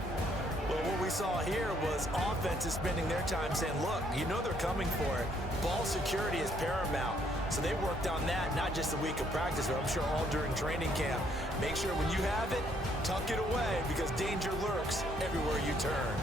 Well, what we saw here was offenses spending their time saying, look, you know they're coming for it. Ball security is paramount. So they worked on that, not just a week of practice, but I'm sure all during training camp. Make sure when you have it, tuck it away, because danger lurks everywhere you turn.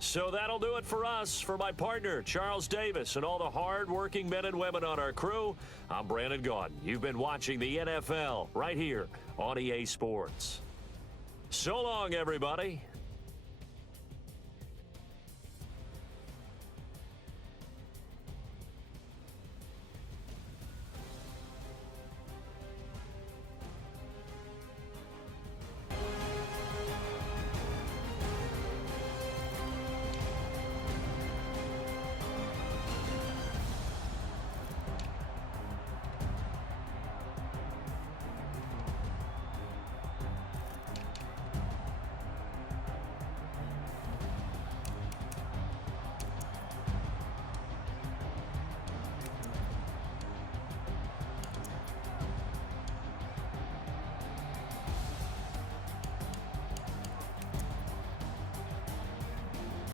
So that'll do it for us. For my partner, Charles Davis, and all the hard-working men and women on our crew, I'm Brandon Gaudin. You've been watching the NFL right here on EA Sports. So long, everybody.